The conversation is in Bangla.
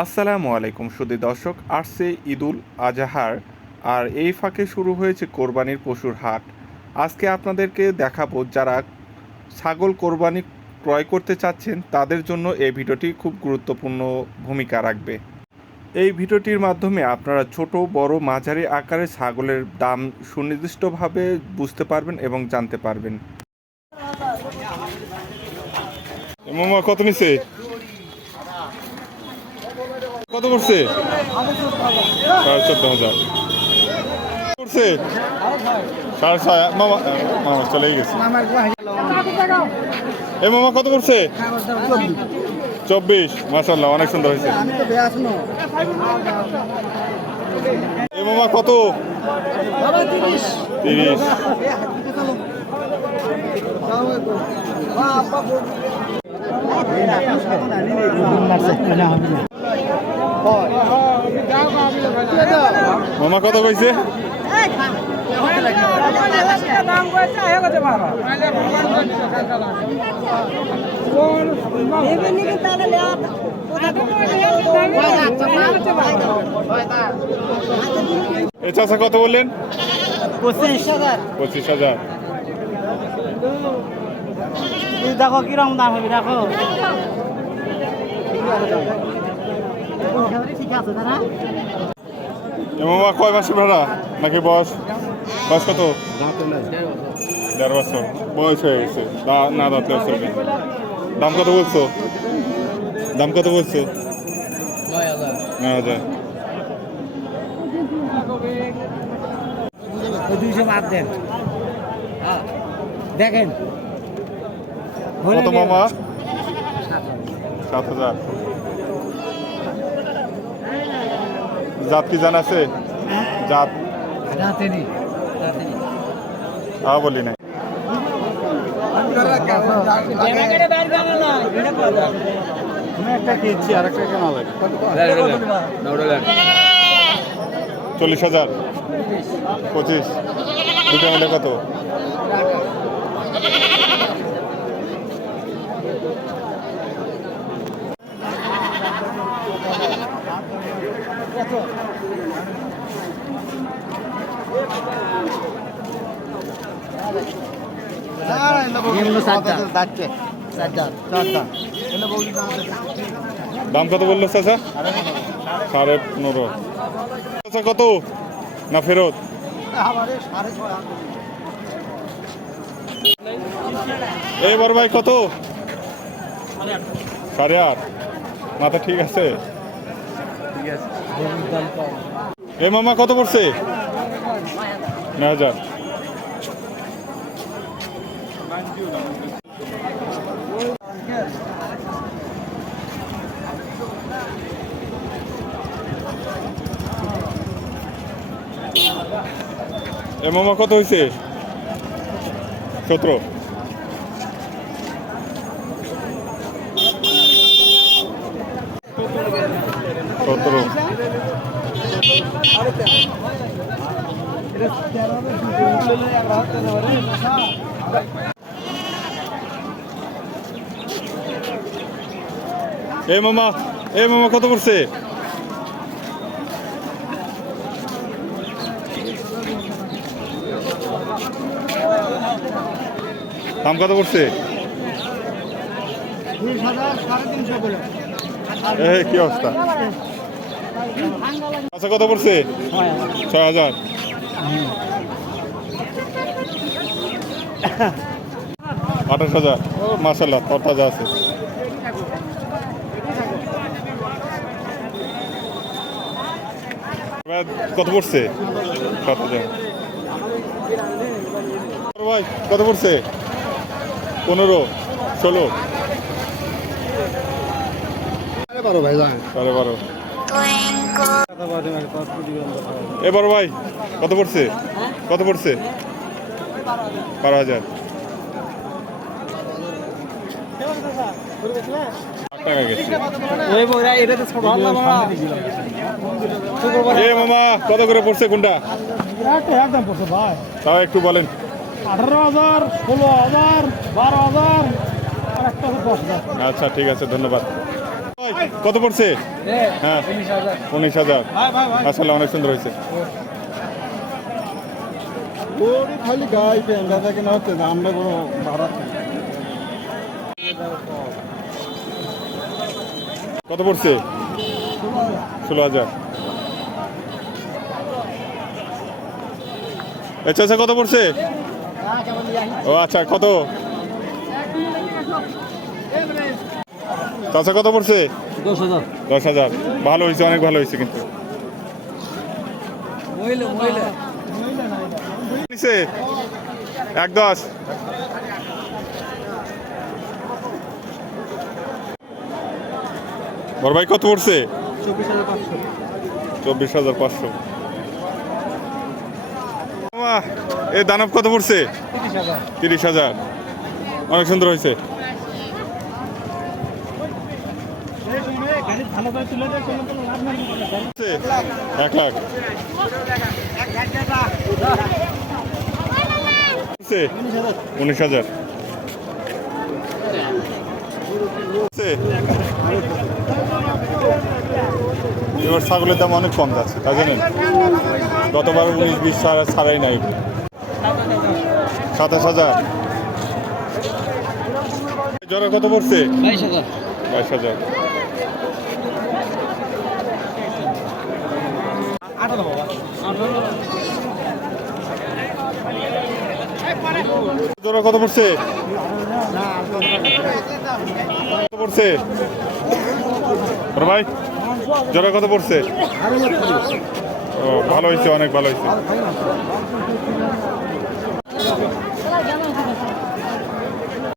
আসসালামু আলাইকুম সুদী দর্শক, আসছে ঈদুল আজহার। আর এই ফাঁকে শুরু হয়েছে কোরবানির পশুর হাট। আজকে আপনাদেরকে দেখাবো যারা ছাগল কোরবানি ক্রয় করতে চাচ্ছেন, তাদের জন্য এই ভিডিওটি খুব গুরুত্বপূর্ণ ভূমিকা রাখবে। এই ভিডিওটির মাধ্যমে আপনারা ছোট, বড়, মাঝারি আকারে ছাগলের দাম সুনির্দিষ্টভাবে বুঝতে পারবেন এবং জানতে পারবেন। মামা, কত নিছে? কত পড়ছে? সাড়ে চোদ্দ হাজার। পড়ছে? সাড়ে ছয়, মামা মামা চলে গেছে। এ মামা, কত পড়ছে? চব্বিশ মাসাল্লাহ অনেক সুন্দর হয়েছে। এ মামা, কত? তিরিশ। মামা কত কইছে? কত বললেন? পঁচিশ হাজার। পঁচিশ হাজার দেখো কীরকম দাম হবে দেখো। মামা কয় মাসের ভাড়া? নাকি বয়স? বয়স কত? দেড় বছর। বয়স হয়ে গেছে। না দাঁতলে চলবে দাম কত বলছো? দাম কত বলছো? নয় হাজার। দুইশো বাদ দেন। দেখেন। কত মামা? সাত হাজার। জাত কি জানা আছে? জাত। রাতে নি আ বলি নাই। চল্লিশ হাজার। পঁচিশ। দুটো মিলে কত? দাম কত বলল চাচা? সাড়ে পনেরো। চাচা কত? না ফেরত? এই বড় ভাই কত? সাড়ে আট। মাথা ঠিক আছে? এ মামা কত পড়ছে? হাজার। এ মামা কত হয়েছে সতেরো। এ মামা এ মামা কত পড়ছে দাম কত পড়ছে কি অবস্থা? আচ্ছা কত পড়ছে? ছয় হাজার। আঠাশ হাজার। মাসাল্লাহ তোর তাজা আছে। এবার কত পড়ছে? সাত হাজার ভাই কত পড়ছে? পনেরো ষোলো। বারো ভাই সাড়ে বারো। এবার ভাই কত পড়ছে? কত পড়ছে? বারো হাজার। মামা। কত করে পড়ছে কোনটা? একদম পড়ছে ভাই। তাও একটু বলেন। আঠারো হাজার ষোলো হাজার বারো হাজার আচ্ছা ঠিক আছে ধন্যবাদ। কত পড়ছে? হ্যাঁ উনিশ হাজার। আসলে অনেক সুন্দর হয়েছে। ওরে খালি গাই পেন দাদা কেনা হচ্ছে না আমরা কোনো ভাড়া কত পড়ছে? ষোলো হাজার। আচ্ছা আচ্ছা কত পড়ছে? ও আচ্ছা কত? চাচা কত পড়ছে? দশ হাজার। দশ হাজার। ভালো হয়েছে অনেক ভালো হয়েছে কিন্তু। নিছে? এক দশ। বড় ভাই, কত পড়ছে? চব্বিশ হাজার পাঁচশো। এ দানব কত পড়ছে? তিরিশ হাজার। অনেক সুন্দর হয়েছে? এক লাখ। হচ্ছে? উনিশ হাজার? এবার ছাগলের দাম অনেক কম যাচ্ছে তা জানেন গতবার উনিশ বিশ ছাড়া ছাড়াই নাই। সাতাশ হাজার। জ্বর কত পড়ছে? বাইশ হাজার। বাইশ হাজার। জোড়া কত পড়ছে? কত পড়ছে? ভাই, জোড়া কত পড়ছে? ও, ভালো হয়েছে, অনেক ভালো হয়েছে।